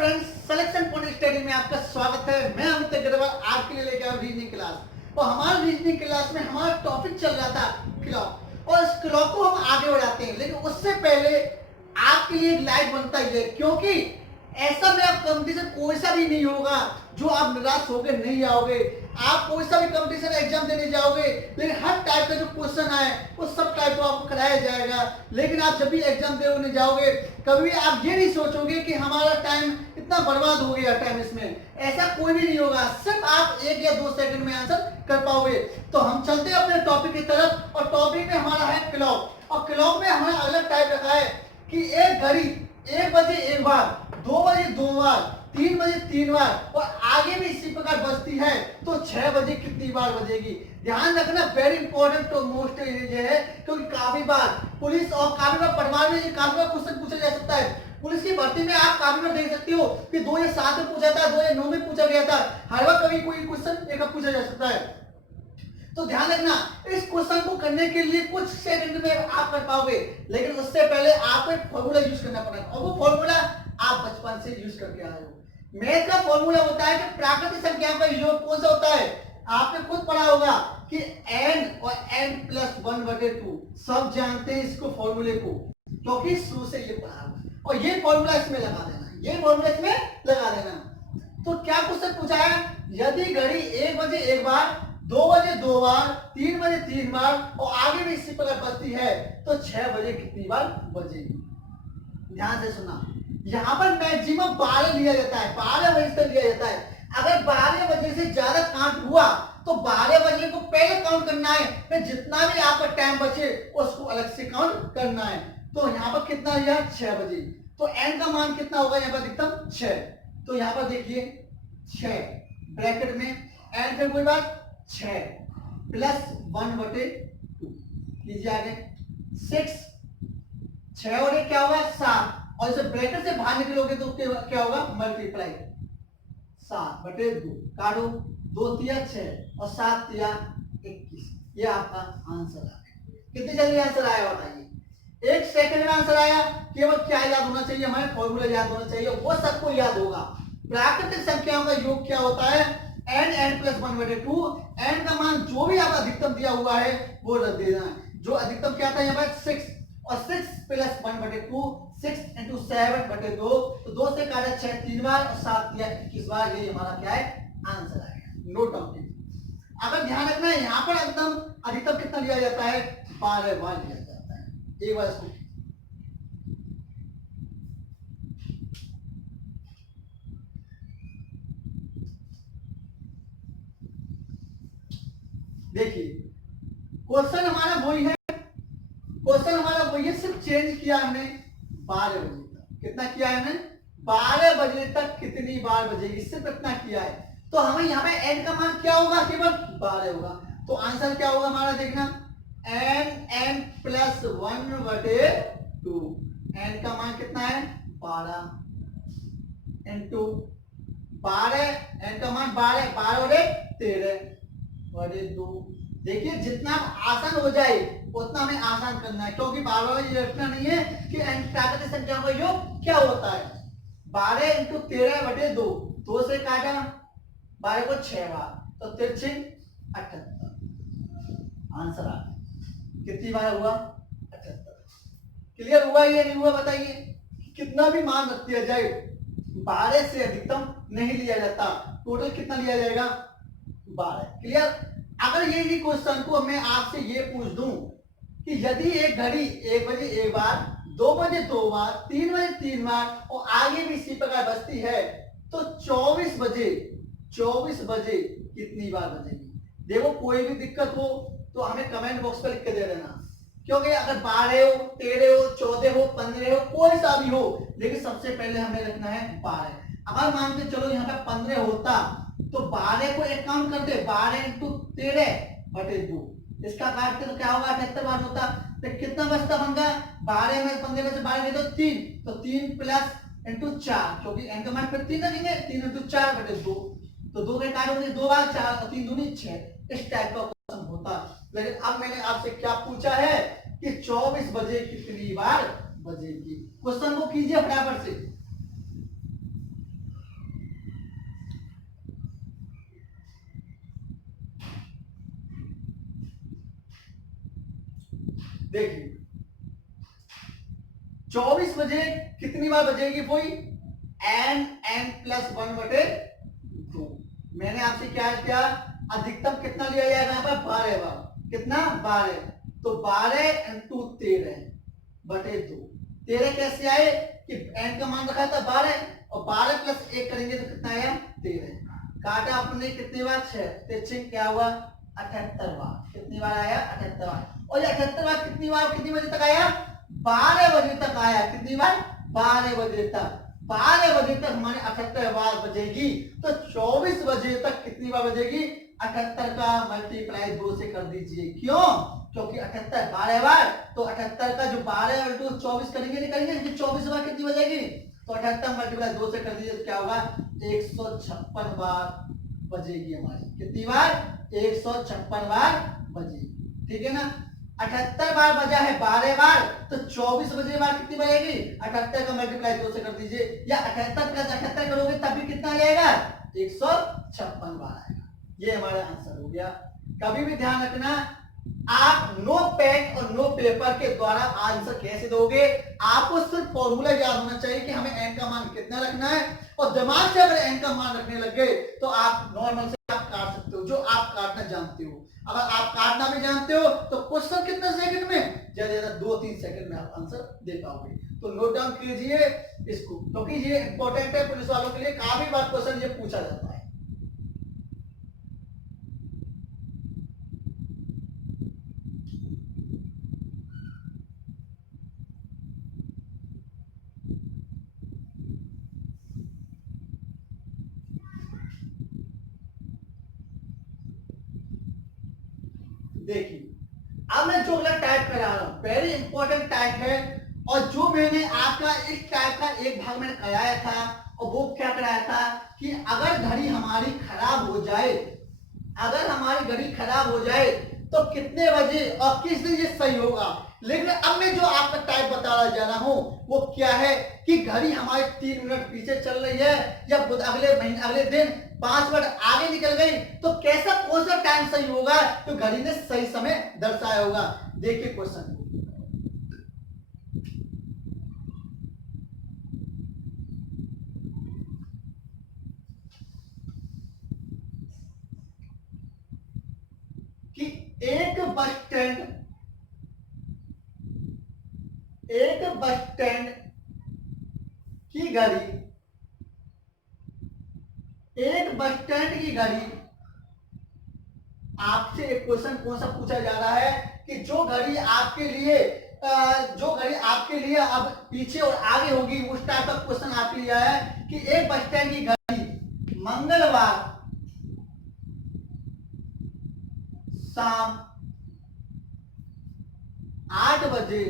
Friends, selection point study में आपका स्वागत है। मैं अमित अग्रवाल आपके लिए लेके आया रीजनिंग क्लास। और हमारे रीजनिंग क्लास में हमारा टॉपिक चल रहा था क्लॉक, और इस क्लॉक को हम आगे बढ़ाते हैं। लेकिन उससे पहले आपके लिए एक लाइक बनता ही है, क्योंकि ऐसा में आप कंपटीशन कोई सा भी नहीं होगा जो आप निराश होकर नहीं आओगे। आप कोई सा भी कंपटीशन एग्जाम देने जाओगे, लेकिन हर टाइप का जो क्वेश्चन आए वो सब टाइप को आपको कराया जाएगा। लेकिन आप जब भी एग्जाम देने जाओगे, कभी आप ये नहीं सोचोगे कि हमारा टाइम इतना बर्बाद हो गया टाइम इसमें। ऐसा कोई भी नहीं होगा, सिर्फ आप 1 या 2 सेकंड में आंसर कर पाओगे। तो हम चलते हैं अपने टॉपिक की तरफ, और टॉपिक में हमारा है क्लॉक। और क्लॉक में हमारा अलग टाइप रखा है कि एक घड़ी 1 बजे एक बार, 2 बजे 2 बार, 3 बजे 3 बार, और आगे भी इसी प्रकार बजती है तो 6 बजे कितनी बार बजेगी। ध्यान रखना, वेरी इंपॉर्टेंट तो मोस्ट ये है, क्योंकि काफी बार पुलिस और काफी बार पटवार में काफी बार क्वेश्चन पूछा जा सकता है। पुलिस की भर्ती में आप काफी बार देख सकते हो कि 2007 में पूछा था, 2009 में पूछा गया था। हर बार कभी कोई क्वेश्चन एक पूछा जा सकता है। तो ध्यान रखना, इस क्वेश्चन को करने के लिए कुछ सेकंड में आप कर पाओगे, लेकिन उससे पहले आपको एक फॉर्मूला यूज करना पड़ेगा, और वो फॉर्मूला आप बचपन से यूज करके आए हो। मैथ का फॉर्मूला होता है कि प्राकृतिक संख्याओं का योग कौन सा होता है। आपने खुद पढ़ा होगा कि n और n+1/2। सब जानते हैं इसको, फॉर्मूले को, क्योंकि शुरू से ये पढ़ा हुआ। और ये फॉर्मूला इसमें लगा देना, ये फॉर्मूला इसमें लगा देना। तो क्या क्वेश्चन पूछा है, यदि घड़ी 1 बजे एक बार, 2 बजे 2 बार, 3 बजे 3 बार, और आगे भी इसी प्रकार बजती है तो 6 बजे कितनी बार बजेगी। ध्यान से सुना, यहाँ पर मैक्सिमम 12 लिया जाता है, 12 बजे से लिया जाता है। अगर 12 बजे से ज्यादा काउंट हुआ तो 12 बजे को पहले काउंट करना है, फिर जितना भी आपका टाइम बचे उसको अलग से काउंट करना है। तो यहाँ पर कितना लिया, 6 बजे। तो n का मान कितना होगा यहाँ पर अधिकतम 6। तो यहाँ पर देखिए 6 ब्रैकेट में n, फिर कोई बात 6 +1/2 लीजिए आगे 6, 6 और 1 क्या होगा 7, और इसे ब्रैकेट से बाहर निकलोगे तो क्या होगा, मल्टीप्लाई 7/2 काटो, 2 तिया 6 और 7 तिया 21। ये आपका आंसर आ गया। कितनी जल्दी आंसर आया बताइए, 1 सेकंड में आंसर आया। केवल क्या याद होना चाहिए, हमें फॉर्मूला याद होना चाहिए, वो सबको याद होगा। प्राकृतिक संख्याओं का योग क्या होता है, n+1/2। n का मान जो भी आप अधिकतम दिया हुआ है वो रख देना है। जो अधिकतम क्या था यहाँ पर 6, और 6 +1/2, 6 × 7/2, तो 2 से काटा 6 3 बार, और 7 या 21 बार। ये हमारा क्या है, आंसर आएगा। नोट डाउन कीजिए। अगर ध्यान रखना है, यहाँ पर एकदम अधिकतम कितना लिया जाता है, 12 बार लिया जाता है। एक बार इसको देखिए, क्वेश्चन हमारा वही है, क्वेश्चन हमारा वही है, सिर्फ चेंज किया हमने 12 बजे तक। कितना किया है हमने, 12 बजे तक कितनी बार बजेगी, सिर्फ इतना किया है। तो हमें यहाँ पे n का मान क्या होगा, केवल 12 होगा। तो आंसर क्या होगा हमारा, देखना n+1/2। n का मान कितना है, 12 इंटू 12, n का मान 12, 12 और 1 13/2। देखिए, जितना आसान हो जाए उतना हमें आसान करना है, क्योंकि बार बार ये रखना नहीं है कि प्राकृतिक संख्याओं का योग क्या होता है। 12 × 13/2, 2 से काटा 12 को 6 बार, तो 3 78। आंसर आ गया। कितनी बार हुआ, 78। क्लियर हुआ या नहीं हुआ बताइए। कितना भी मान रख दिया जाए, 12 से अधिकतम नहीं लिया जाता। टोटल कितना लिया जाएगा, 12। क्लियर। अगर यही क्वेश्चन को मैं आपसे ये पूछ दूं कि यदि एक घड़ी 1 बजे एक बार, 2 बजे 2 बार, 3 बजे 3 बार, और आगे भी इसी प्रकार बजती है तो 24 बजे कितनी बार बजेगी। देखो, कोई भी दिक्कत हो तो हमें कमेंट बॉक्स पर लिख के दे देना, क्योंकि अगर 12 हो, 13 हो, 14 हो, 15 हो, कोई सा भी हो, लेकिन सबसे पहले हमें रखना है 12। अगर मान के चलो यहाँ पे 15 होता तो 12 को एक काउंट करते, 12 × 13/2, इसका काटते तो क्या होगा, 78 बार होता। तो कितना बचता बनगा, 12 में 15 में से 12 गए तो 3, तो 3 + 4, क्योंकि n का मान फिर 3 रखेंगे, 3 × 4/2, तो 2 के काटोगे 2 बार, 4 3 दूनी 6। इस टाइप का क्वेश्चन होता। लेकिन अब मैंने आपसे क्या पूछा है कि 24 बजे कितनी बार बजेगी। क्वेश्चन को कीजिए फटाफट से। बजे कितनी बार बजेगी वही n+1/2। मैंने आपसे क्या किया, अधिकतम कितना लिया जाएगा यहाँ पर 12 बार, कितना 12, तो 12 × 13/2। 13 कैसे आए कि n का मान रखा था 12 और 12 + 1 करेंगे तो कितना आया 13। काटा अपने कितनी बार 6, तो क्या हुआ 78 बार। कितनी बार आया 78 बार। और ये 78 बार कितनी बजे तक आया 12 बजे तक आया। कितनी बार 12 बजे तक। 12 बजे तक हमारे 78 बार बजेगी, तो 24 बजे तक कितनी बार बजेगी 78 का मल्टीप्लाई 2 से कर दीजिए। क्यों, क्योंकि 78 12 बार, तो 78 का जो 12 × 24 करेंगे निकलेंगे, 24 बार कितनी बजेगी, तो 78 × 2 से कर दीजिए तो क्या होगा 156 बार बजेगी हमारी। कितनी बार 156 बार बजेगी। ठीक है ना। 78 बार बजा है 12 बार, तो 24 बजे बार कितनी बजेगी 78 का मल्टीप्लाई 2 से कर दीजिए, या 78 + 78 करोगे तब भी कितना आ जाएगा 156 बार आएगा। ये हमारा आंसर हो गया। कभी भी ध्यान रखना, आप नो पेन और नो पेपर के द्वारा आंसर कैसे दोगे, आपको सिर्फ फॉर्मूला याद होना चाहिए कि हमें n का मान कितना रखना है, और दिमाग से अगर n का मान रखने लग गए तो आप नॉर्मल से आप काट सकते हो, जो आप काटना जानते हो। अगर आप काटना भी जानते हो तो क्वेश्चन कितने सेकंड में, ज्यादा ज्यादा 2-3 सेकंड में आप आंसर दे पाओगे। तो नोट डाउन कीजिए इसको, क्योंकि ये इंपॉर्टेंट है पुलिस वालों के लिए। काफी बार क्वेश्चन ये पूछा जाता है। देखिए अब मैं जो अगला टाइप करा रहा हूं वेरी इंपॉर्टेंट टाइप है, और जो मैंने आपका इस टाइप का एक भाग मैंने कराया था, और वो क्या कराया था कि अगर घड़ी हमारी खराब हो जाए, अगर हमारी घड़ी खराब हो जाए तो कितने बजे और किस दिन ये सही होगा। लेकिन अब मैं जो आपका टाइप बताना जा रहा हूं वो क्या है कि घड़ी हमारे 3 मिनट पीछे चल रही है, या अगले महीने अगले दिन 5 मिनट आगे निकल गई, तो कैसा कौन सा टाइम सही होगा तो घड़ी ने सही समय दर्शाया होगा। देखिए क्वेश्चन को, कि एक बस स्टैंड की घड़ी, एक बस स्टैंड की घड़ी, आपसे एक क्वेश्चन कौन सा पूछा जा रहा है कि जो घड़ी आपके लिए अब पीछे और आगे होगी, उस टाइप का क्वेश्चन आपके लिए आया है कि एक बस स्टैंड की घड़ी मंगलवार शाम 8 बजे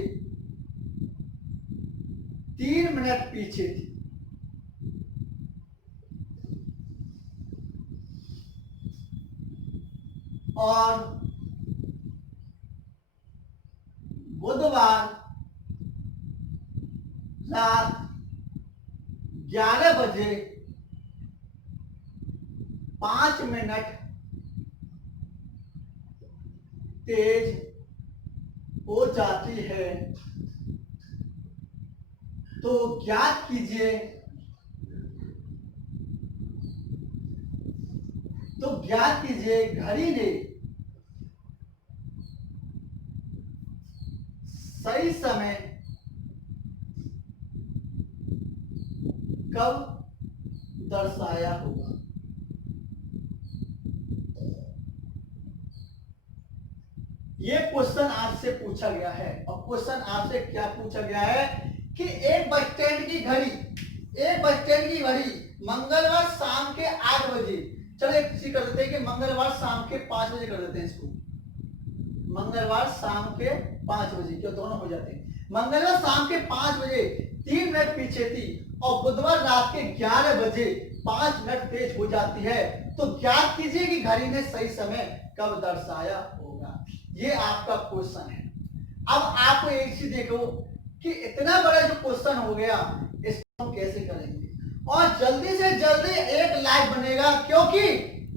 3 मिनट पीछे थी, और बुधवार रात 11 बजे 5 मिनट तेज हो जाती है। तो ज्ञात कीजिए, घड़ी ने सही समय कब दर्शाया होगा। ये क्वेश्चन आपसे पूछा गया है, और क्वेश्चन आपसे क्या पूछा गया है कि एक बस स्टैंड की घड़ी मंगलवार शाम के 8 बजे, चलो एक चीज कर देते हैं कि मंगलवार शाम के 5 बजे कर देते हैं इसको, मंगलवार शाम के 5 बजे, क्यों दोनों हो जाते हैं। मंगलवार शाम के 5 बजे 3 मिनट पीछे थी, और बुधवार रात के 11 बजे 5 मिनट तेज हो जाती है। तो ज्ञात कीजिए कि घड़ी ने सही समय कब दर्शाया होगा। ये आपका क्वेश्चन है। अब आपको एक चीज देखो कि इतना बड़ा जो क्वेश्चन हो गया, इसको हम कैसे करेंगे, और जल्दी से जल्दी एक लाइक बनेगा, क्योंकि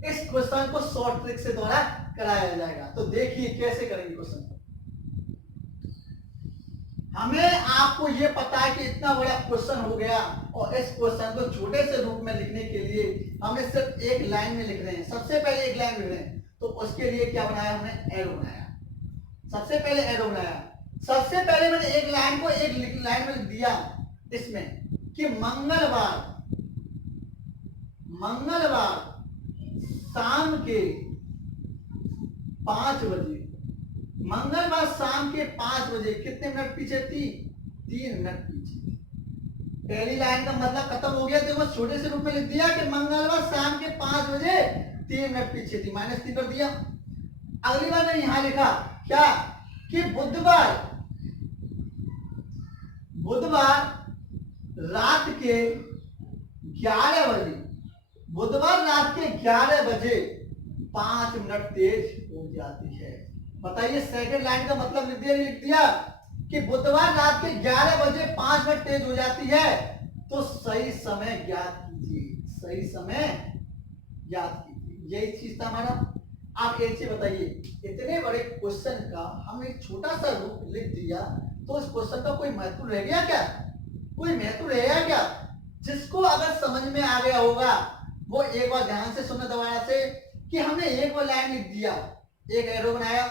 इस क्वेश्चन को शॉर्ट ट्रिक से द्वारा कराया जाएगा। तो देखिए कैसे करेंगे क्वेश्चन। हमें आपको ये पता है कि इतना बड़ा क्वेश्चन हो गया और इस क्वेश्चन को छोटे से रूप में लिखने के लिए हमने सिर्फ एक लाइन में लिख रहे हैं। सबसे पहले एक लाइन लिख रहे हैं तो उसके लिए क्या बनाया हमने, एरो बनाया। सबसे पहले एरो बनाया। सबसे पहले मैंने एक लाइन को एक लाइन में लिख दिया इसमें कि मंगलवार शाम के 5 बजे, मंगलवार शाम के 5 बजे कितने मिनट पीछे थी, 3 मिनट पीछे थी। पहली लाइन का मतलब खत्म हो गया तो वो छोटे से रूप में लिख दिया कि मंगलवार शाम के 5 बजे 3 मिनट पीछे थी, -3 कर दिया। अगली बार मैंने यहां लिखा क्या कि बुधवार रात के 11 बजे, बुधवार रात के 11 बजे 5 मिनट तेज हो जाती है। बताइए सेकंड लाइन का मतलब लिख दिया, नहीं लिख दिया कि बुधवार रात के 11 बजे 5 मिनट तेज हो जाती है। तो सही समय ज्ञात कीजिए, सही समय ज्ञात कीजिए, यही चीज था हमारा। आप एक चीज बताइए, इतने बड़े क्वेश्चन का हमने एक छोटा सा रूप लिख दिया तो इस क्वेश्चन का कोई महत्व रह गया क्या, कोई महत्व रह गया क्या? जिसको अगर समझ में आ गया होगा वो एक बार ध्यान से सुनना दोबारा से कि हमने एक बार लाइन लिख दिया, एक एरो बनाया,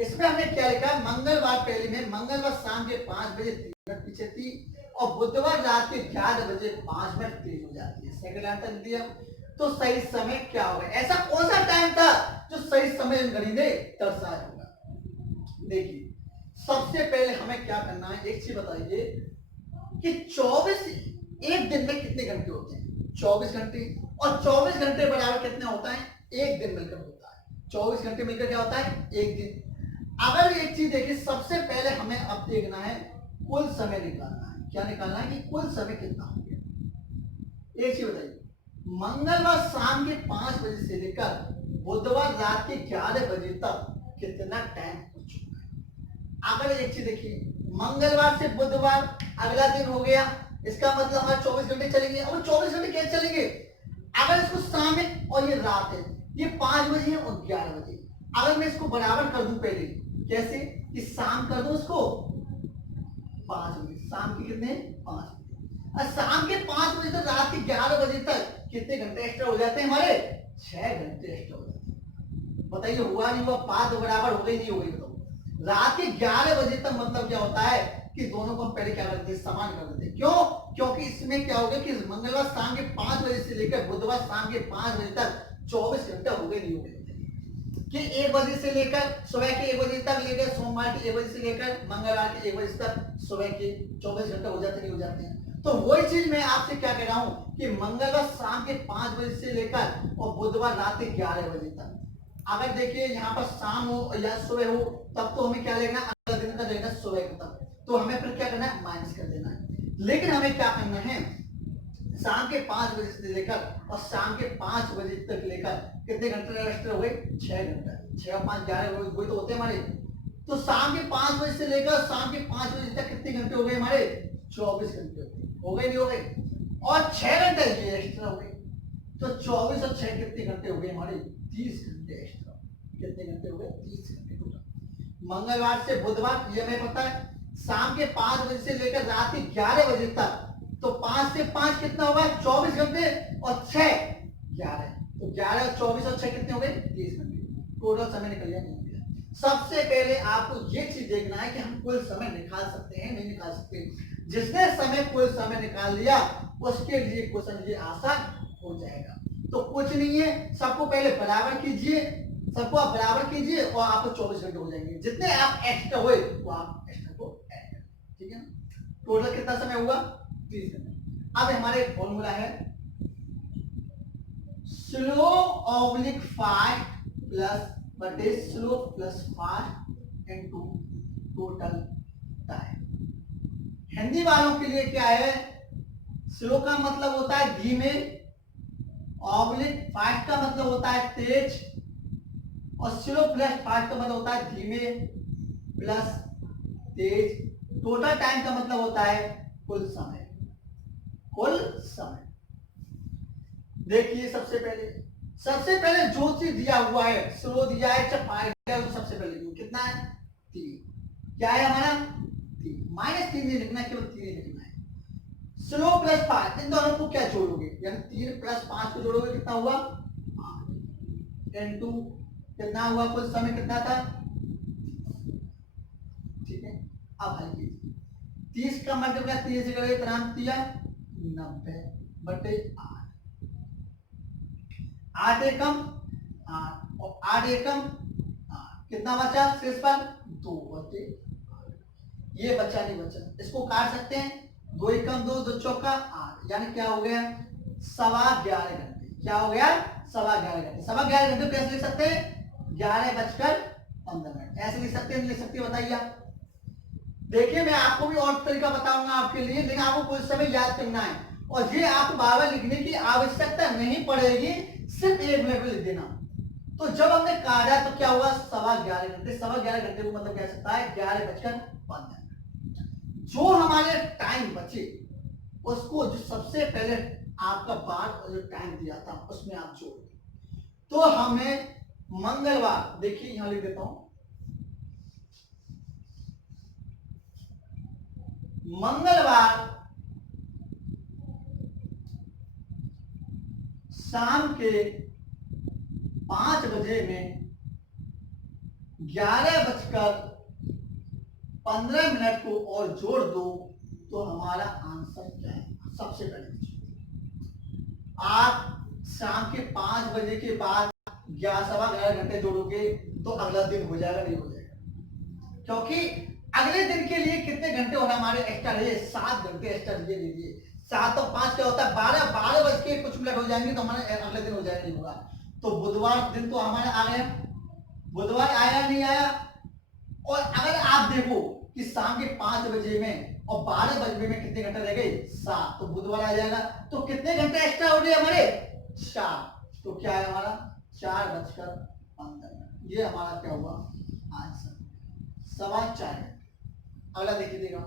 इसमें हमने क्या लिखा, मंगलवार पहले में मंगलवार शाम के 5 बजे 3 मिनट पीछे थी और बुधवार रात के 11 बजे 5 मिनट तेज हो जाती है। सेकंड लाइन तक दिया तो सही समय क्या होगा, ऐसा कौन सा टाइम था जो सही समय घड़ी ने दर्शाया होगा। देखिए सबसे पहले हमें क्या करना है, एक चीज बताइए कि 24 एक दिन में कितने घंटे होते हैं, 24 घंटे, और 24 घंटे बराबर कितना होता है, एक दिन मिलकर होता है। 24 घंटे मिलकर क्या होता है, एक दिन। अगर एक चीज देखिए, सबसे पहले हमें अब देखना है कुल समय निकालना है। क्या निकालना है कि कुल समय कितना हो गया। एक चीज बताइए, मंगलवार शाम के 5 बजे से लेकर बुधवार रात के 11 बजे तक कितना टाइम हो चुका है। अगर एक चीज देखिए, मंगलवार से बुधवार अगला दिन हो गया, इसका मतलब हमारे 24 घंटे चलेंगे। और 24 घंटे कैसे चलेंगे, अगर इसको शाम है और ये रात है, ये 5 बजे है और 11 बजे, अगर मैं इसको बराबर कर दूं पहले, कैसे कि शाम कर दूं इसको 5 बजे, शाम के कितने 5 बजे, और शाम के 5 बजे से रात के 11 बजे तक कितने घंटे एक्स्ट्रा हो जाते हैं हमारे, 6 घंटे एक्स्ट्रा हो जाते हैं। बताइए हुआ नहीं हुआ, 5 बराबर हो गई नहीं हो गई, बताओ। रात के 11 बजे तक मतलब क्या होता है कि दोनों को हम पहले क्या करते हैं, समान कर देते हैं। क्यों, क्योंकि इसमें क्या होगा कि मंगलवार शाम के 5 बजे से लेकर बुधवार शाम के 5 बजे तक 24 घंटे हो गए नहीं हो गए, कि 1 बजे से लेकर सुबह के 1 बजे तक लेकर सोमवार के 1 बजे से लेकर मंगलवार के 1 बजे तक सुबह के 24 घंटे हो जाते नहीं हो जाते हैं। तो वही चीज मैं आपसे क्या कह रहा हूं कि मंगलवार शाम के 5 बजे से लेकर और बुधवार रात के 11 बजे तक, अगर देखिए यहाँ पर शाम हो या सुबह हो, तब तो हमें क्या लेना, अगला दिन का लेना सुबह तक, तो हमें फिर क्या करना है, माइनस कर देना है। लेकिन हमें क्या करना है, शाम के 5 बजे से लेकर और शाम के 5 बजे तक लेकर कितने घंटे एक्स्ट्रा हो गए, 6 घंटे, 6 और 5 11 वही तो होते हैं हमारे। तो शाम के 5 बजे से लेकर शाम के 5 बजे तक कितने घंटे हो गए हमारे, 24 घंटे हो गए नहीं हो गए, और 6 घंटे ये एक्स्ट्रा हो गए। तो 24 और 6 कितने घंटे हो गए हमारे, 30 घंटे एक्स्ट्रा। कितने घंटे हो गए, 30 घंटे टोटल। मंगलवार से बुधवार ये हमें पता है, शाम के 5 बजे से लेकर रात के 11 बजे तक, तो 5 से 5 कितना होगा, 24 घंटे, और 6 11, तो 11 और 24 और 6 कितने हो गए, 30 घंटे टोटल समय निकल गया। सबसे पहले आपको ये चीज देखना है कि हम कुल समय निकाल सकते हैं नहीं निकाल सकते। जिसने कुल समय निकाल लिया उसके लिए क्वेश्चन ये आसान हो जाएगा। तो कुछ नहीं है, सबको पहले बराबर कीजिए, सबको आप बराबर कीजिए और आपको 24 घंटे हो जाएंगे। जितने आप एक्स्ट्रा हुए वो आप एक्स्ट्रा को ऐड करें, ठीक है ना। टोटल कितना समय हुआ, 30 घंटे। अब हमारे एक फॉर्मूला है, स्लो ऑब्लिक फास्ट प्लस बटे slow plus fast into total time. Hindi वालों के लिए क्या है, स्लो का मतलब होता है धीमे, ऑब्लिक फास्ट का मतलब होता है तेज, और स्लो प्लस फास्ट का मतलब होता है धीमे प्लस तेज। टोटल टाइम का मतलब होता है कुल समय, कुल समय। देखिए सबसे पहले जो चीज दिया हुआ है, स्लो दिया है चाहे फास्ट दिया है, तो सबसे पहले कितना है, 3। क्या है हमारा 3। -3 नहीं लिखना है, केवल 3 ही लिखना है। स्लो प्लस 5, इन दोनों को क्या जोड़ोगे, यानी 3 प्लस 5 को जोड़ोगे कितना हुआ 8 इनटू कितना हुआ, कुल समय कितना था, ठीक है। अब हल कीजिए, 30 का मल्टीप्लाई 3 से करोगे कितना दिया 90 बटे 8 एकम 8 और 8 एकम 8, कितना बचा शेष पर 2 बटे 8, ये बचा नहीं बचा, इसको काट सकते हैं, 2 एकम 2, 2 चौका 8, यानी क्या हो गया 11:15 घंटे, क्या हो गया 11:15 घंटे। 11:15 घंटे कैसे लिख सकते हैं, 11:15, ऐसे लिख सकते हैं, नहीं लिख सकते बताइए आप। देखिए मैं आपको भी और तरीका बताऊंगा आपके लिए, लेकिन आपको कुछ समय याद करना है, और ये आपको बार बार लिखने की आवश्यकता नहीं पड़ेगी, सिर्फ 1 मिनट में लिख देना। तो जब हमने काटा तो क्या हुआ 11:15 घंटे, 11:15 घंटे को मतलब कह सकता है 11:15। जो हमारे टाइम बचे उसको जो सबसे पहले आपका बार जो टाइम दिया था उसमें आप जोड़, तो हमें मंगलवार, देखिए यहां लिख देता हूं, मंगलवार शाम के 5 बजे में 11:15 को और जोड़ दो तो हमारा आंसर क्या है। सबसे पहले आप शाम के 5 बजे के बाद 11:15 घंटे जोड़ोगे तो अगला दिन हो जाएगा, नहीं हो जाएगा, क्योंकि अगले दिन के लिए कितने घंटे हो रहा है हमारे एक्स्ट्रा लिए 7 घंटे एक्स्ट्रा लिए 7 और 5 क्या होता है 12 बज के कुछ मिनट हो जाएंगे तो हमारा अगले दिन हो जाएगा, नहीं होगा। तो बुधवार दिन तो हमारा आ गया, बुधवार आया नहीं आया, और अगर आप देखो कि शाम के 5 बजे में और 12 बजे में कितने घंटे रह गए 7, तो बुधवार आ जाएगा, तो कितने घंटे एक्स्ट्रा हो गए हमारे 4, तो क्या है हमारा 4:15, ये हमारा क्या हुआ आंसर 4:15। अगला देखिएगा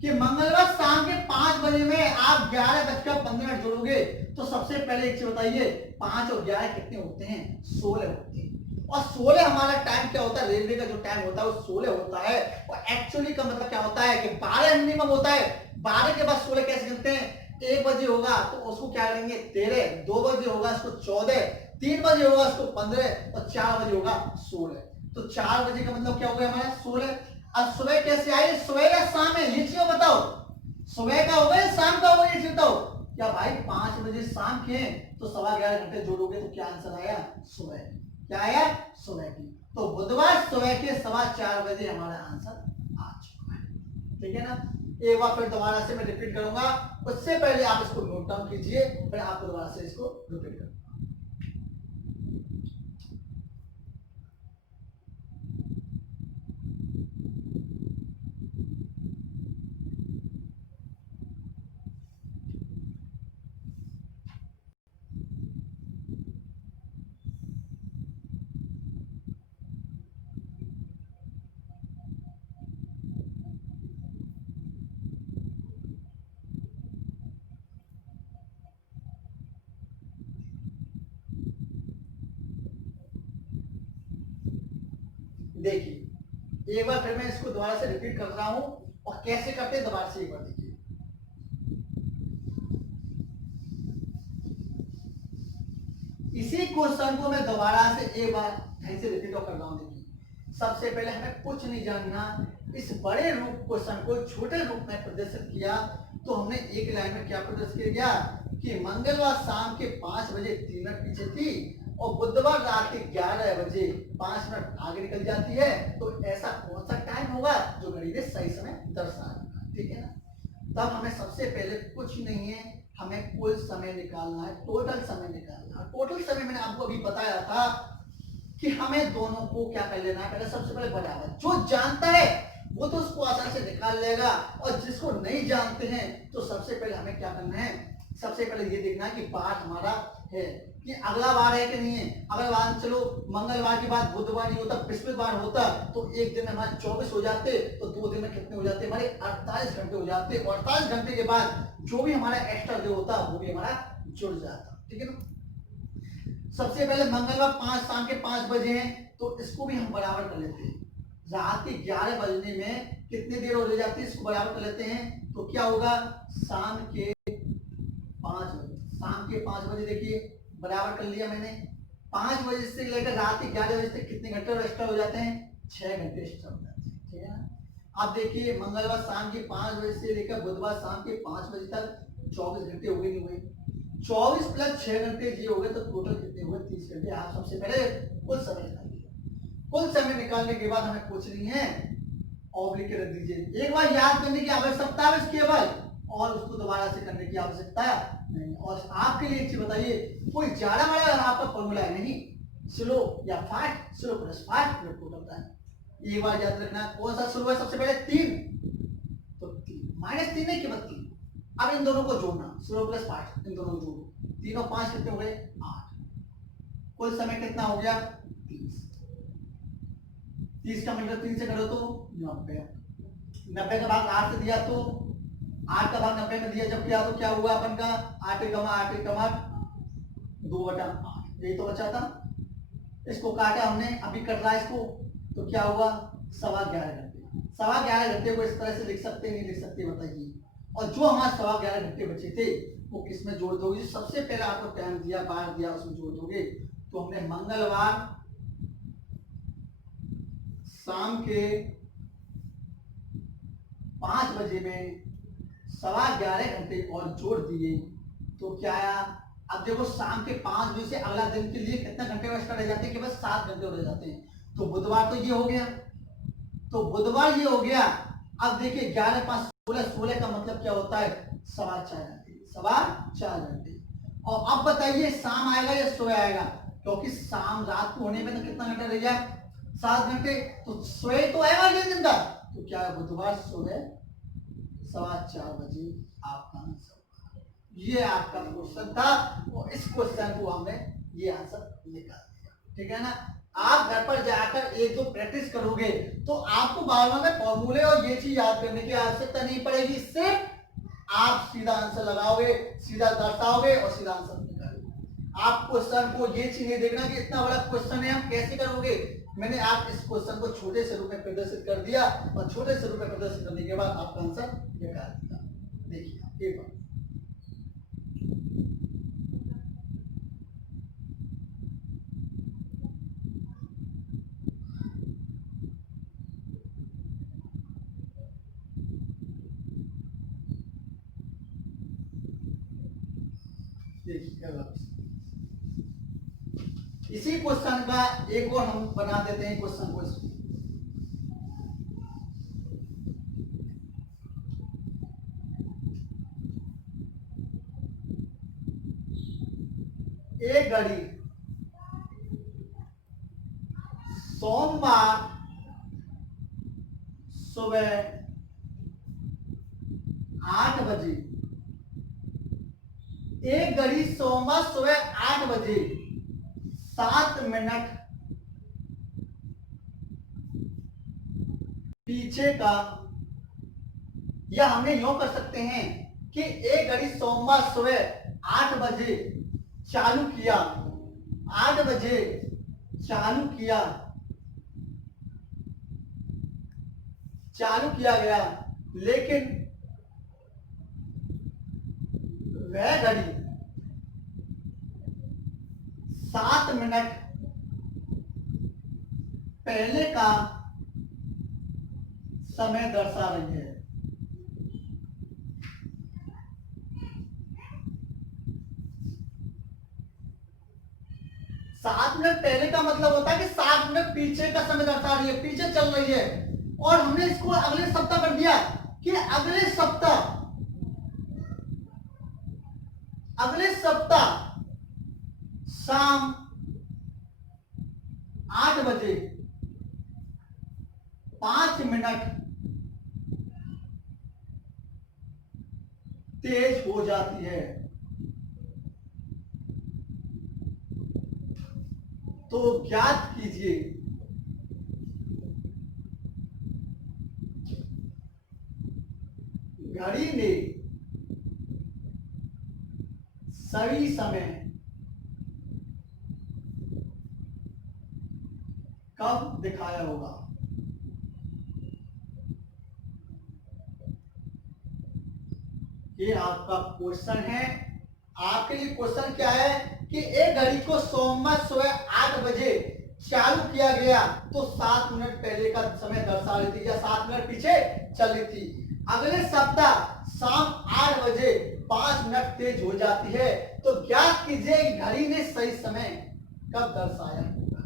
कि मंगलवार शाम के 5 बजे में आप 11:15 जोड़ोगे तो सबसे पहले एक चीज बताइए 5 और 11 कितने होते हैं 16 होते हैं, और 16 हमारा टाइम क्या होता है, रेलवे का जो टाइम होता है वो 16 होता है, और एक्चुअली का मतलब क्या होता है कि 12 मिनिमम होता है, 12 के बाद 16 कैसे गिनते हैं, 1 बजे होगा तो उसको क्या करेंगे 13, 2 बजे होगा उसको 14, 3 बजे होगा उसको 15 और 4 बजे होगा 16, तो 4 बजे का मतलब क्या हो गया हमारा 16। अब सुबह कैसे आई, सुबह या शाम है ये चीज बताओ, सुबह का होगा या शाम का होगा ये चीज बताओ, क्या भाई 5 बजे शाम के तो 11:15 घंटे जोड़ोगे तो क्या आंसर आया सुबह, क्या आया सुबह की, तो बुधवार सुबह के 4:15 बजे हमारा आंसर आ चुका है, ठीक है ना। एक बार फिर दोबारा से मैं रिपीट करूंगा, उससे पहले आप इसको नोट डाउन कीजिए, फिर आप दोबारा से इसको रिपीट करें। देखिए एक बार फिर मैं इसको दोबारा से रिपीट कर रहा हूं, और कैसे करते हैं दोबारा से एक बार देखिए। इसी क्वेश्चन को मैं दोबारा से एक बार ढंग से रिपीट कर रहा हूं। देखिए सबसे पहले हमें कुछ नहीं जानना, इस बड़े रूप क्वेश्चन को छोटे रूप में प्रदर्शित किया, तो हमने एक लाइन में क्या प्रदर्शित किया कि मंगलवार शाम के 5 बजे 3 मिनट पीछे थी और बुधवार रात के 11 बजे 5 मिनट आगे निकल जाती है, तो ऐसा कौन सा टाइम होगा जो घड़ी में सही समय दर्शाएगा, ठीक है ना। तब हमें सबसे पहले कुछ नहीं है, हमें कुल समय निकालना है, टोटल समय निकालना है। टोटल समय मैंने आपको अभी बताया था कि हमें दोनों को क्या कर लेना है, पहले सबसे पहले बराबर, जो जानता है वो तो उसको आसानी से निकाल लेगा, और जिसको नहीं जानते हैं तो सबसे पहले हमें क्या करना है, सबसे पहले ये देखना है कि बार हमारा है कि अगला बार है कि नहीं है। अगला बार चलो मंगलवार के बाद बुधवार नहीं होता, बृहस्पतिवार होता, तो एक दिन में हमारे 24 हो जाते, तो 2 दिन में कितने हो जाते हमारे 48 घंटे हो जाते, और 48 घंटे के बाद जो भी हमारा एक्स्ट्रा डे होता वो भी हमारा जुड़ जाता, ठीक है ना। सबसे पहले मंगलवार शाम के 5 बजे हैं, तो इसको भी हम बराबर कर लेते हैं, रात के 11 बजने में कितनी देर हो जाती है, इसको बराबर कर लेते हैं। तो क्या होगा, शाम के 5 बजे, शाम के 5 बजे देखिए बराबर कर लिया मैंने। 5 बजे से लेकर रात के 11 बजे तक कितने घंटे एक्स्ट्रा हो जाते हैं, 6 घंटे एक्स्ट्रा हो जाते हैं, ठीक है ना। अब देखिए मंगलवार शाम के 5 बजे से लेकर बुधवार शाम के 5 बजे तक 24 घंटे हो गए, नहीं हुए 24 प्लस 6 घंटे जी हो गए, तो टोटल कितने हुए, 30 घंटे। आप सबसे पहले कुल समय निकालिए। कुल समय निकालने के बाद हमें पूछ रही है ऑब्लिक रख दीजिए। एक बार याद करने की आवश्यकता है केवल, और उसको दोबारा से करने की आवश्यकता नहीं। और आपके लिए एक चीज बताइए, कोई ज्यादा बड़ा आपका फॉर्मूला है नहीं, स्लो या fast, slow plus fast total time. एक बार याद रखना कौन सा स्लो है, सबसे पहले 3, तो 3 -3 नहीं केवल 3। अब इन दोनों को जोड़ना, स्लो प्लस फास्ट, इन दोनों को जोड़ो, 3 और 5 कितने हो गए, 8। कुल समय कितना हो गया, 30। 30 का मतलब 3 से करो तो 90। 90 का भाग 8 से दिया तो 8 का भाग 90 में दिया जब किया तो क्या हुआ अपन का, 8 2/8, यही तो बचा था। इसको काटा हमने, अभी कट रहा है इसको, तो क्या हुआ 11.25 घंटे। 11.25 घंटे को इस तरह से लिख सकते नहीं लिख सकते बताइए। और जो हमारे 11.25 घंटे बचे थे वो किस में जोड़ दोगे, सबसे पहले आपको टाइम दिया, बार दिया, उसमें जोड़ दोगे। तो हमने मंगलवार शाम के 5 बजे में 11.25 घंटे और जोड़ दिए, तो क्या आया। अब देखो शाम के 5 बजे से अगला दिन के लिए कितना घंटे एक्स्ट्रा रह जाते हैं, केवल 7 घंटे रह जाते हैं। तो बुधवार तो ये हो गया, तो बुधवार ये हो गया। अब देखिए 11 5 16, 16 का मतलब क्या होता है, 4.25 घंटे, 4.25 घंटे। और अब बताइए शाम आएगा या सोया आएगा, क्योंकि शाम रात को होने में तो कितना घंटा रह गया, 7 घंटे, तो सोए तो आएगा ये दिन का। तो क्या है, बुधवार सोए 4:15 बजे आपका आंसर। ये आपका क्वेश्चन था, और इस क्वेश्चन को हमने ये आंसर निकाल दिया, ठीक है ना। आप घर पर जाकर 1-2 प्रैक्टिस करोगे तो आपको बार-बार में फॉर्मूले और ये चीज याद करने की आवश्यकता नहीं पड़ेगी। सिर्फ आप सीधा आंसर लगाओगे, सीधा दर्शाओगे और सीधा आंसर निकालोगे। आप क्वेश्चन को ये चीज नहीं देखना कि इतना बड़ा क्वेश्चन है हम कैसे करोगे। मैंने आप इस क्वेश्चन को छोटे से रूप में प्रदर्शित कर दिया, और छोटे से रूप में प्रदर्शित करने के बाद आपका आंसर निकाल दिया। देखिए एक बार इसी क्वेश्चन का एक और हम बना देते हैं क्वेश्चन को। एक घड़ी सोमवार सुबह 8 बजे, एक घड़ी सोमवार सुबह 8 बजे 7 मिनट पीछे का, या हमने यूं कर सकते हैं कि एक घड़ी सोमवार सुबह 8 बजे चालू किया, 8 बजे चालू किया गया, लेकिन वह घड़ी 7 मिनट पहले का समय दर्शा रही है। सात मिनट पहले का मतलब होता है कि 7 मिनट पीछे का समय दर्शा रही है, पीछे चल रही है। और हमने इसको अगले सप्ताह कर दिया कि अगले सप्ताह शाम 8 बजे 5 मिनट तेज हो जाती है। तो ज्ञात कीजिए घड़ी ने सही समय कब दिखाया होगा। ये आपका क्वेश्चन है। आपके लिए क्वेश्चन क्या है कि एक घड़ी को सोमवार सुबह 8 बजे चालू किया गया तो 7 मिनट पहले का समय दर्शा रही थी या 7 मिनट पीछे चल रही थी। अगले सप्ताह शाम 8 बजे 5 मिनट तेज हो जाती है तो ज्ञात कीजिए घड़ी ने सही समय कब दर्शाया होगा।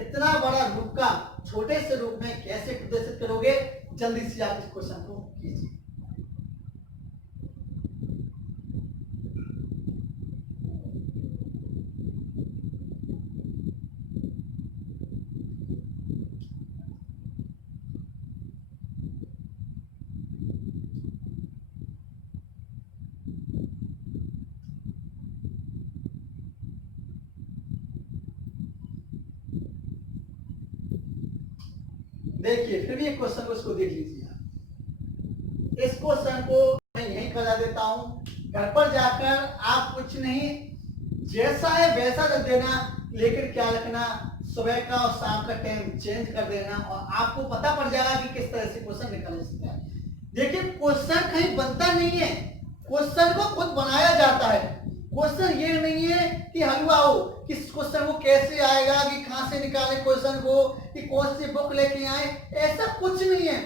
इतना बड़ा रूप का छोटे से रूप में कैसे प्रदर्शित करोगे, जल्दी से आप इस क्वेश्चन को कीजिए। देखिए फिर भी एक क्वेश्चन को इसको देख लीजिए आप। इस क्वेश्चन को मैं यहीं करा देता हूं, घर पर जाकर आप कुछ नहीं जैसा है वैसा रख देना, लेकिन क्या रखना सुबह का और शाम का टाइम चेंज कर देना और आपको पता पड़ जाएगा कि किस तरह से क्वेश्चन निकाला सकता है। देखिए क्वेश्चन कहीं बनता नहीं है, क्वेश्चन को खुद बनाया जाता है। क्वेश्चन ये नहीं है कि हलवा हो कि क्वेश्चन को कैसे आएगा, कि कहां से निकाले क्वेश्चन को, कि कौन सी बुक लेके आए, ऐसा कुछ नहीं है।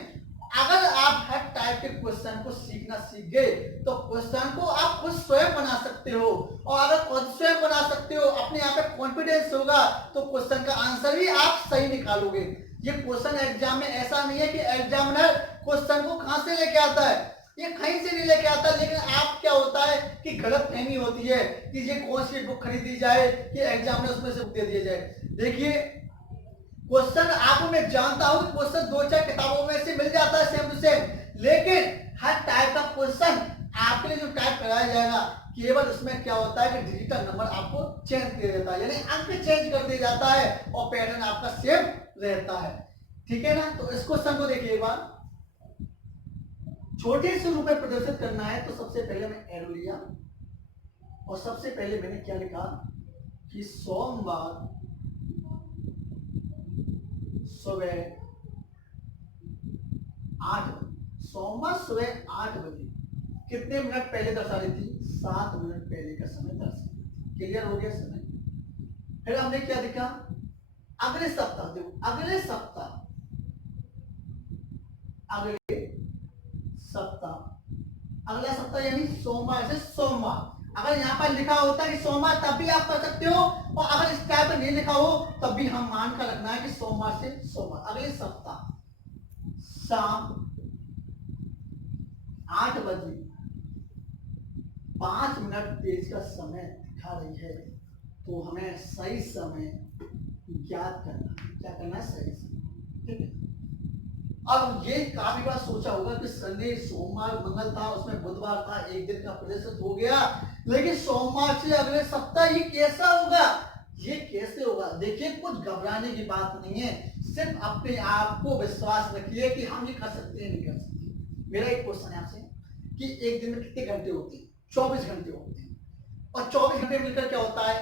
अगर आप हर टाइप के क्वेश्चन को सीखना सीख गए तो क्वेश्चन को आप खुद स्वयं बना सकते हो और अगर खुद स्वयं बना सकते हो, अपने आप पे कॉन्फिडेंस होगा तो क्वेश्चन का आंसर भी आप सही निकालोगे। ये क्वेश्चन एग्जाम में ऐसा नहीं है कि एग्जामिनर क्वेश्चन को कहां से लेके आता है, ये कहीं से नहीं लेके आता, लेकिन आप क्या होता है कि गलत फहमी होती है कि ये कौन सी बुक खरीदी जाए कि एग्जाम में उसमें से बुक दे दिया जाए। देखिए क्वेश्चन आपको मैं जानता हूं कि क्वेश्चन 2-4 किताबों में से मिल जाता है सेम टू सेम, लेकिन हर टाइप का क्वेश्चन आपके लिए जो टाइप कराया जाएगा केवल उसमें क्या होता है कि डिजिटल नंबर आपको चेंज कर देता है, यानी अंक चेंज कर दिया जाता है और पैटर्न आपका सेम रहता है। ठीक है ना। तो इस क्वेश्चन को देखिए एक बार, छोटे से रूप में प्रदर्शित करना है तो सबसे पहले मैं एरो लिया और सबसे पहले मैंने क्या लिखा कि सोमवार सुबह 8 बजे, सोमवार सुबह 8 बजे कितने मिनट पहले दर्शा रही थी, 7 मिनट पहले का समय दर्शा रही थी। क्लियर हो गया समय। फिर हमने क्या लिखा, अगले सप्ताह, देखो अगले सप्ताह अगला सप्ताह यानी सोमवार से सोमवार। अगर यहाँ पर लिखा होता है कि सोमवार तब भी आप कर सकते हो, और अगर इस टाइप पर नहीं लिखा हो तब भी हम मान कर रखना है कि सोमवार से सोमवार। अगले सप्ताह शाम 8 बजे 5 मिनट तेज का समय दिखा रही है तो हमें सही समय ज्ञात करना है। क्या करना है, सही समय। ठीक है। अब ये काफी बार सोचा होगा कि संडे, सोमवार, मंगल था, उसमें बुधवार था, एक दिन का प्रदर्शित हो गया, लेकिन सोमवार से अगले सप्ताह ये कैसा होगा, ये कैसे होगा। देखिए कुछ घबराने की बात नहीं है, सिर्फ अपने आप को विश्वास रखिए कि हम ये कर सकते हैं, नहीं कर सकते। मेरा एक क्वेश्चन है आपसे कि एक दिन में कितने घंटे होते हैं, 24 घंटे होते हैं, और 24 घंटे मिलकर क्या होता है,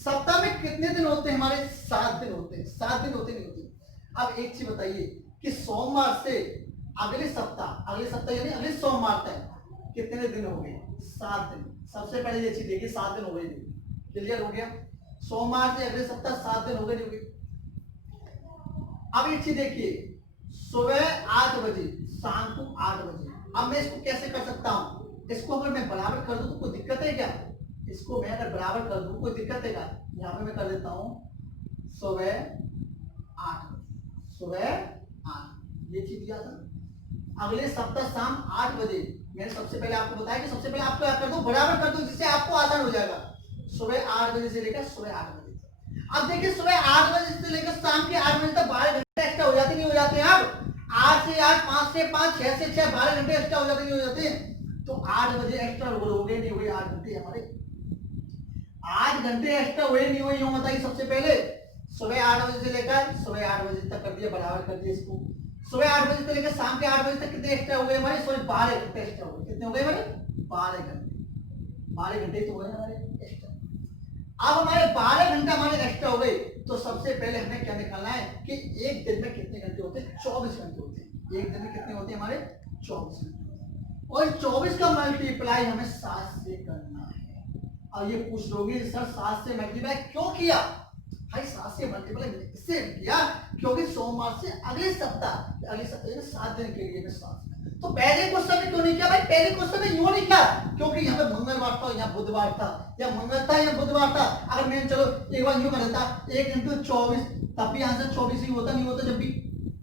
सप्ताह में कितने दिन होते हैं हमारे, 7 दिन होते हैं। 7 दिन होते नहीं होते। अब एक चीज बताइए कि सोमवार से अगले सप्ताह यानी अगले सोमवार तक कितने दिन हो गए, 7 दिन। सबसे पहले ये चीज देखिए, 7 दिन हो गए। क्लियर हो गया। सोमवार से अगले सप्ताह 7 दिन हो गए, नहीं हो गए। अब ये चीज देखिए, सुबह 8 बजे, शाम को 8 बजे। अब मैं इसको कैसे कर सकता हूं, इसको अगर मैं बराबर कर दूं तो कोई दिक्कत है क्या, इसको मैं अगर बराबर कर दूं कोई दिक्कत है क्या। यहाँ पे मैं कर देता हूं सुबह 8 बजे, सुबह 8, ये चीज दिया था। अगले सप्ताह शाम 8 बजे, मैंने सबसे पहले आपको बताया कि सबसे पहले आप क्या कर दो, बराबर कर दो, जिससे आपको आसान हो जाएगा। सुबह 8 बजे से लेकर सुबह 8 बजे। अब देखिए सुबह 8 बजे से लेकर शाम के 8 बजे तक 12 घंटे एक्स्ट्रा हो जाते नहीं हो जाते हैं। अब 8 से 8, 5 से 5, 6 से 6, 12 घंटे एक्स्ट्रा हो जाते नहीं हो जाते। तो 8 बजे एक्स्ट्रा हो गए नहीं हुए 8 घंटे हमारे, 8 घंटे एक्स्ट्रा हुए नहीं हुए, यूं बताइए। सबसे पहले सुबह 8 बजे से लेकर सुबह 8 बजे तक कर दिया, बराबर कर दिया इसको। सुबह 8 बजे से लेकर शाम के 8 बजे तक कितने एक्स्ट्रा हो गए हमारे, सॉरी 12 घंटे एक्स्ट्रा हो गए। कितने हो गए हमारे, 12 घंटे। 12 घंटे तो हो गए हमारे एक्स्ट्रा। अब हमारे 12 घंटे हमारे एक्स्ट्रा हो गए, तो सबसे पहले हमें क्या निकालना है कि एक दिन में कितने घंटे होते हैं, 24 घंटे होते हैं। एक दिन में कितने होते हैं हमारे, 24 घंटे। और 24 का मल्टीप्लाई हमें 7 से करना है। अब ये पूछ लोगे सर 7 से मल्टीप्लाई क्यों किया? भाई 7 से मल्टीप्लाई इससे किया क्योंकि सोमवार से अगले सप्ताह 7 दिन के लिए 7। तो पहले क्वेश्चन में क्यों नहीं किया भाई? पहले क्वेश्चन में यूं नहीं किया क्योंकि यहाँ पे मंगलवार था, यहाँ बुधवार था, या मंगल था या बुधवार था। अगर मैं चलो एक बार यूं कर देता 1 × 24, तब भी आंसर 24 ही होता, नहीं होता जब भी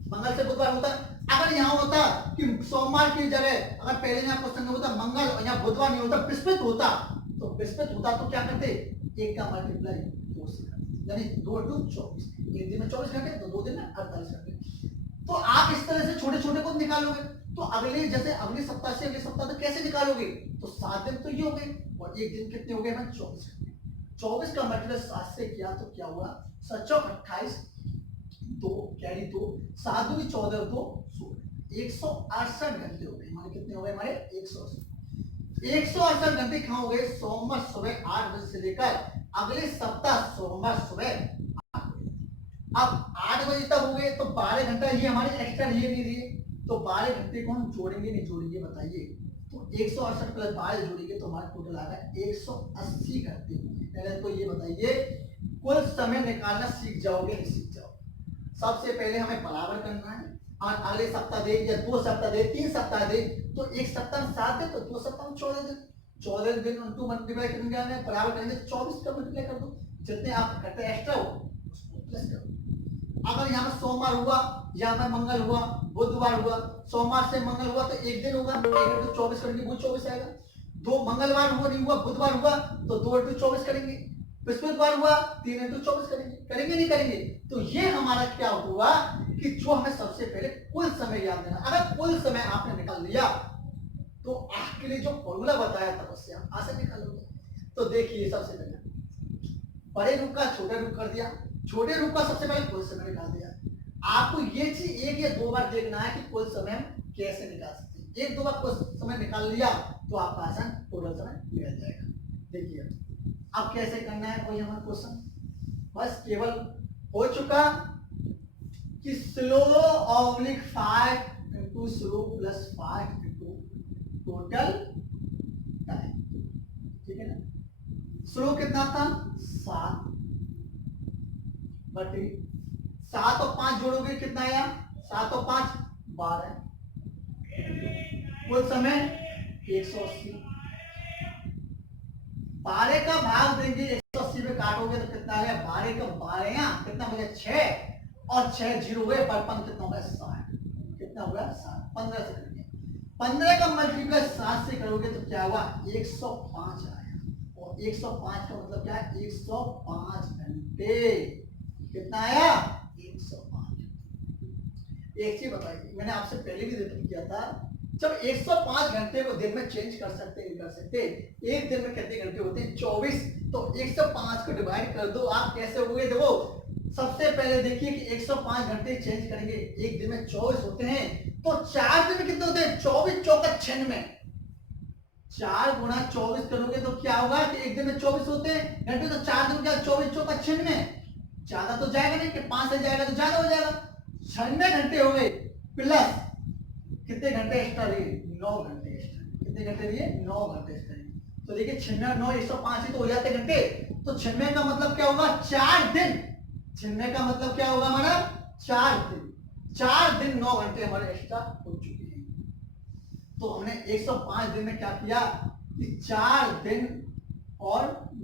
मंगल से बुधवार होता। अगर यहाँ होता कि सोमवार की जगह अगर पहले यहाँ क्वेश्चन में होता मंगल और यहाँ बुधवार नहीं होता, बृहस्पति होता, तो बृहस्पति होता तो क्या करते? 1 का मल्टीप्लाई 2 से करते, यानी 2 × 24, एक दिन में 24 घंटे तो 2 दिन में 48 घंटे। तो आप इस तरह से छोटे छोटे को निकालोगे तो अगले जैसे अगले सप्ताह से अगले सप्ताह तक कैसे निकालोगे? तो 7 दिन तो ये हो गए और एक दिन कितने हो गए? 24 घंटे। 24 का मल्टीप्लाई 7 से किया तो क्या हुआ? 7 × 28, 2 कैरी 2, 7 × 2 = 14, 2 16, 168 घंटे हो गए हमारे। कितने हो गए हमारे? 168 घंटे कहाँ हो गए? सोमवार सुबह 8 बजे से लेकर अगले सप्ताह सोमवार सुबह 8 बजे। अब 8 बजे तक हो गए तो 12 घंटा ये हमारे एक्स्ट्रा लिए नहीं दिए, तो 12 घंटे को हम जोड़ेंगे नहीं जोड़ेंगे बताइए? तो 168 + 12 जोड़ेंगे तो हमारा टोटल आएगा 180 घंटे। पहले तो ये बताइए कुल समय निकालना सीख जाओगे नहीं सीख जाओगे? सबसे पहले हमें बराबर करना है और अगले सप्ताह दे या 2 सप्ताह दे 3 सप्ताह दे तो एक सप्ताह में 7 दिन तो 2 सप्ताह में 14 दिन। 14 दिन उनको मल्टीप्लाई करेंगे बराबर करेंगे 24 का मल्टीप्लाई कर दो, जितने आप घंटे एक्स्ट्रा हो उसको प्लस करो। अगर यहाँ पर सोमवार हुआ, यहाँ पर मंगल हुआ, बुधवार हुआ, सोमवार से मंगल हुआ तो एक दिन होगा, 1 × 24 करेंगे वो 24 आएगा। 2 मंगलवार हुआ नहीं हुआ, बुधवार हुआ तो 2 × 24 करेंगे। बृहस्पतिवार हुआ 3 × 24 करेंगे। करेंगे नहीं करेंगे? तो ये हमारा क्या हुआ कि जो हमें सबसे पहले कुल समय याद देना। अगर कुल समय आपने निकाल लिया तो आपके लिए जो फॉर्मूला बताया था उससे आप आसानी निकालोगे। तो देखिए सबसे पहले बड़े रूप का छोटे रूप कर दिया, छोटे रूप का सबसे पहले कुल समय निकाल दिया। आपको ये चीज 1 या 2 बार देखना है कि कुल समय हम कैसे निकाल सकते हैं। 1-2 बार कुल समय निकाल लिया तो आपका आसान टोटल समय मिल जाएगा। देखिए अब कैसे करना है कोई हमारा क्वेश्चन, बस केवल हो चुका कि slow oblique 5 × slow + 5 × total time. ठीक है ना? स्लो कितना था? 7 बटे 7 और 5 जोड़ोगे कितना आया? 7 और 5 12। कुल समय 180। 12 का भाग देंगे 180 में काटोगे तो कितना आएगा? 12 का 12 कितना हो गया? 6 और 6 0 हुए, 55 कितना होगा? 60। कितना होगा? 60। 15 से करेंगे, 15 का मल्टीप्लाई 7 से करोगे तो क्या हुआ? 105 आया। और 105 का मतलब क्या है? 105 घंटे। कितना आया? 105। एक चीज बताइए, मैंने आपसे पहले भी रिपीट किया था, जब 105 घंटे को दिन में चेंज कर सकते नहीं कर सकते, एक दिन में कितने घंटे होते हैं? 24। तो 105 को डिवाइड कर दो, आप कैसे हो गए? देखो सबसे पहले देखिए कि 105 घंटे चेंज करेंगे, एक दिन में 24 होते हैं, तो 4 दिन में कितने होते हैं? 24 चौका 96। 4 × 24 करोगे तो क्या होगा कि एक दिन में 24 होते हैं घंटे, तो 4 दिन क्या? 24 चौका 96। ज्यादा तो जाएगा नहीं कि 5 से जाएगा तो ज्यादा हो जाएगा। 96 घंटे हो गए प्लस कितने घंटे एक्स्ट्रा लिए? 9 घंटे एक्स्ट्रा। कितने घंटे लिए? 9 घंटे एक्स्ट्रा। तो देखिए 96 9 105 ही तो हो जाते घंटे। तो 96 का मतलब क्या होगा? 4 दिन। 96 का मतलब क्या होगा हमारा? 4 दिन। 4 दिन 9 घंटे हमारे एक्स्ट्रा हो चुके हैं। तो हमने 105 दिन में क्या किया कि 4 दिन और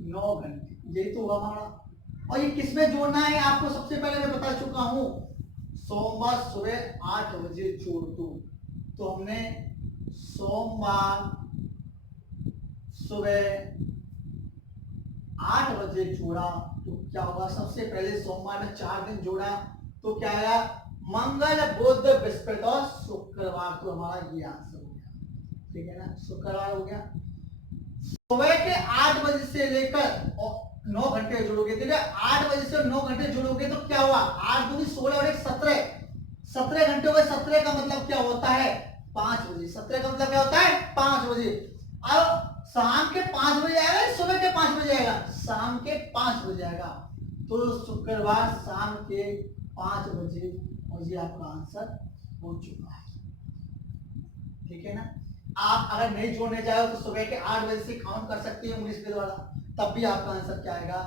9 घंटे, यही तो हुआ हमारा। और ये किसमें जोड़ना है आपको सबसे पहले मैं बता चुका हूं, सोमवार सुबह 8 बजे जोड़ दो। तो हमने सोमवार सुबह 8 बजे जोड़ा तो क्या होगा? सबसे पहले सोमवार में 4 दिन जोड़ा तो क्या आया? मंगल बुध बृहस्पति और शुक्रवार। तो हमारा ये आंसर हो गया। ठीक है ना? शुक्रवार हो गया। सुबह के 8 बजे से लेकर 9 घंटे जोड़ोगे, ठीक है? 8 बजे से 9 घंटे जोड़ोगे तो क्या हुआ? 8 दूनी 16 और 1 17। 17 घंटे हो गए। 17 का मतलब क्या होता है? 5 बजे। 17 का मतलब क्या होता है? 5 बजे। अब शाम के 5 बजे आएगा, सुबह के 5 बजे आएगा? शाम के 5 बजे आएगा। तो शुक्रवार शाम के 5 बजे, और ये आपका आंसर हो चुका है। ठीक है ना? आप अगर नहीं जोड़ने चाहे तो सुबह के 8 बजे से काउंट कर सकते हैं इंग्लिश के द्वारा, तब भी आपका आंसर क्या आएगा,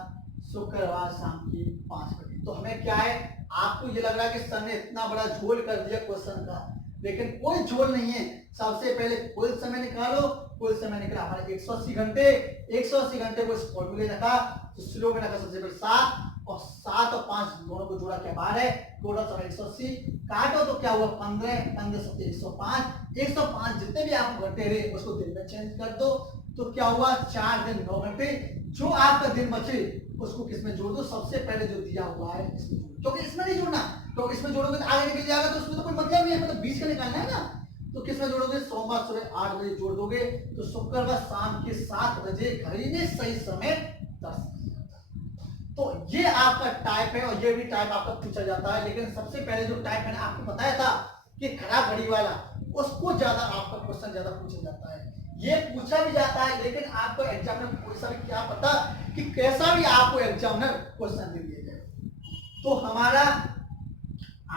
शुक्रवार शाम की 5 बजे। तो हमें क्या है, आपको ये लग रहा है कि सर ने इतना बड़ा झोल कर दिया क्वेश्चन का, लेकिन कोई झोल नहीं है। सबसे पहले कुल समय निकालो, कुल समय निकला हमारे 180 घंटे। 180 घंटे को इस फॉर्मूले रखा, तो स्लो में रखा सबसे पहले 7, और 7 और 5 दोनों को जोड़ा क्या 12, टोटल समय 180, काटो तो क्या हुआ 15, 15 से 105, 105 जितने भी आपको घंटे रहे उसको दिन में चेंज कर दो, तो क्या हुआ 4 दिन 9 घंटे। जो आपका दिन बचे उसको किसमें जोड़ दो, सबसे पहले जो दिया हुआ है इसमें जोड़, क्योंकि इसमें नहीं जोड़ना, तो इसमें जोड़ोगे तो आगे निकल जाएगा, तो उसमें तो कोई मतलब नहीं है, मतलब 20 का निकालना है ना। तो किसमें जोड़ोगे, सोमवार सुबह 8 बजे जोड़ दोगे, तो शुक्रवार शाम के 7 बजे घड़ी में सही समय 10। तो ये आपका टाइप है, और ये भी टाइप आपका पूछा जाता है। लेकिन सबसे पहले जो टाइप मैंने आपको बताया था कि खराब घड़ी वाला, उसको ज्यादा आपका क्वेश्चन ज्यादा पूछा जाता है। ये पूछा भी जाता है, लेकिन आपको एग्जामिनर कोई सा भी क्या पता कि कैसा भी आपको एग्जामिनर क्वेश्चन दे दिया जाए। तो हमारा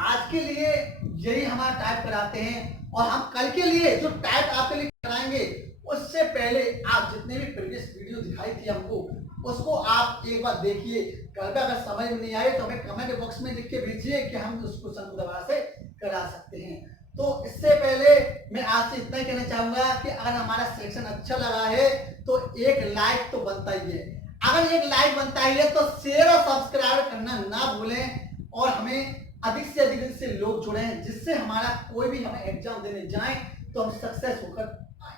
आज के लिए यही हमारा टाइप कराते हैं, और हम कल के लिए जो टाइप आपके लिए कराएंगे उससे पहले आप जितने भी प्रीवियस वीडियो दिखाई थी हमको, उसको आप एक बार देखिए। कृपया अगर समझ में नहीं आए तो हमें कमेंट बॉक्स में लिख के भेजिए कि हम उस क्वेश्चन को दोबारा से करा सकते हैं। तो इससे पहले मैं आपसे इतना ही कहना चाहूंगा कि अगर हमारा सेक्शन अच्छा लगा है तो एक लाइक तो बनता ही है। अगर एक लाइक बनता ही है तो शेयर और सब्सक्राइब करना ना भूलें, और हमें अधिक से अधिक से लोग जुड़े, जिससे हमारा कोई भी हमें एग्जाम देने जाए तो हम सक्सेस होकर आए।